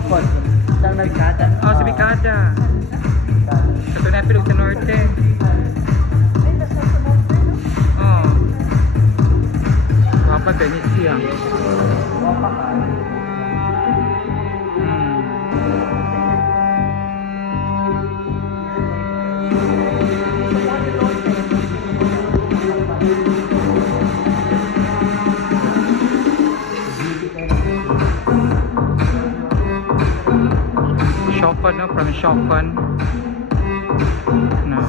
Sokon. Sa Bicada. Oh, sa Bicada. Sa Tunapilog sa Norte. Oh. Wapa tenis siya. Wapa ka. Shopon, no? From Shopon. No.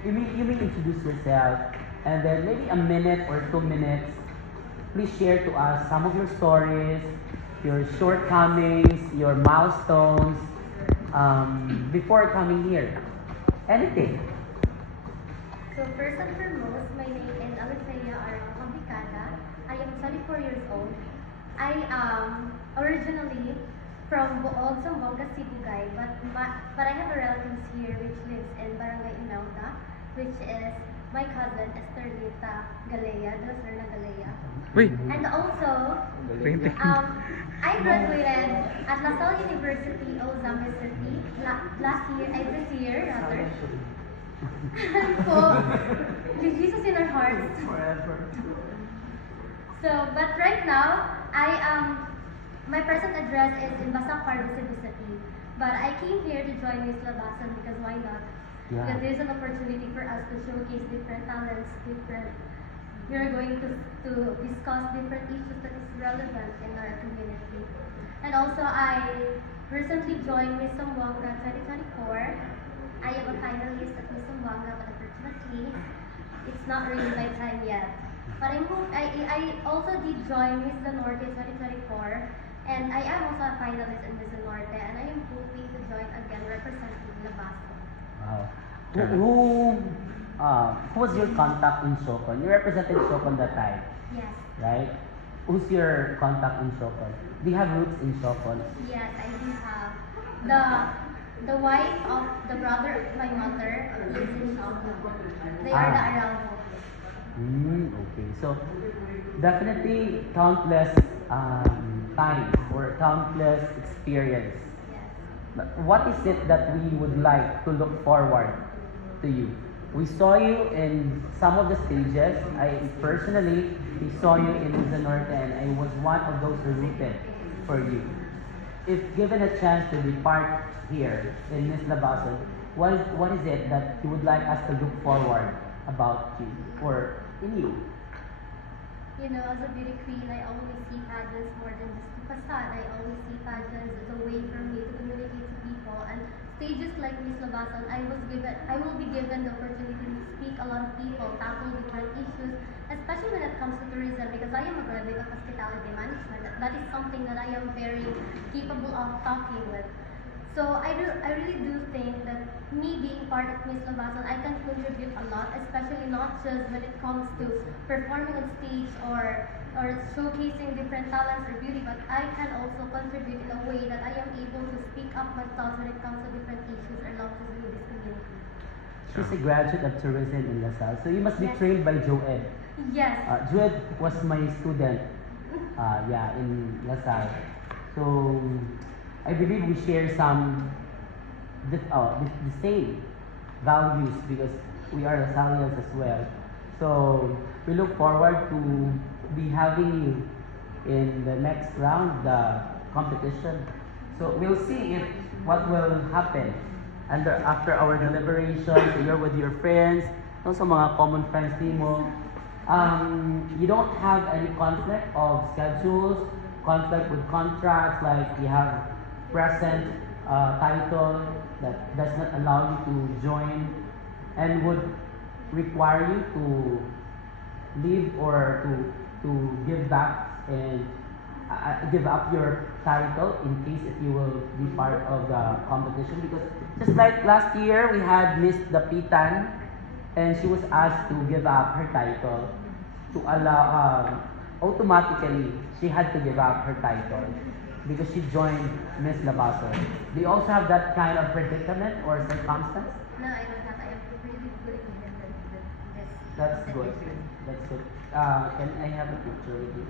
You may introduce yourself and then maybe a minute or 2 minutes. Please share to us some of your stories, your shortcomings, your milestones before coming here. Anything. So first and foremost, my name is Alexia Aracabicada. I am 24 years old. I am originally from Boog, Zamboanga, Sibugay, but I have a relatives here which lives in Barangay Imelda, which is my cousin Esterlita Galea, the Serna Galea. Wait. And also, Wait. I graduated at La Salle University, Ozambe City, this year rather. For Jesus in our hearts. Forever. So, but right now, my present address is in Basang Pardo, Cebu City. But I came here to join Miss Labasan because why not? Yeah. Because there's an opportunity for us to showcase different talents, we are going to discuss different issues that is relevant in our community. And also, I recently joined Miss Zamboanga 2024. I am a finalist at Miss Zamboanga, but unfortunately, it's not really my time yet. But I also did join Miss the Norte 2024, and I am also a finalist in Miss the Norte, and I am hoping to join again representing Labaso. Wow. Who was your contact in Sokon? You represented Sokon that time, Yes. right? Who's your contact in Sokon? Do you have roots in Sokon? Yes, I do have. The wife of the brother of my mother lives in Shoko. They are the Aralvo. Okay. So, definitely countless times or countless experience. Yes. What is it that we would like to look forward to you? We saw you in some of the stages. I personally, we saw you in Miss Norte, and I was one of those who rooted for you. If given a chance to be part here in Miss Labasan, what is it that you would like us to look forward about you or in you? You know, as a beauty queen, I always see pageants more than just a facade. I always see pageants as a way for me to communicate to people. And stages like Miss Labasan, I will be given the opportunity to speak a lot of people, tackle different issues, especially when it comes to tourism, because I am a graduate of hospitality management. That is something that I am very capable of talking with. So I really do think that me being part of Miss Labasan, I can contribute a lot, especially not just when it comes to performing on stage or showcasing different talents or beauty, but I can also contribute in a way that I am able to speak up my thoughts when it comes to different issues I love to do in this community. She's a graduate of tourism in LaSalle, so you must be Yes. trained by Joed. Yes. Joed was my student, in LaSalle. So I believe we share some the same values because we are LaSallians as well. So we look forward to be having you in the next round, the competition. So we'll see if what will happen after our deliberation. So you're with your friends, also mga common friends mo. You don't have any conflict of schedules, conflict with contracts, like you have present title that does not allow you to join and would require you to leave or to give back and give up your title in case if you will be part of the competition, because just like last year we had Miss Dapitan and she was asked to give up her title to allow automatically she had to give up her title because she joined Miss Labason. Do you also have that kind of predicament or circumstance? No, I don't have. I am really good in this. That's good. That's good. Can I have a picture with you?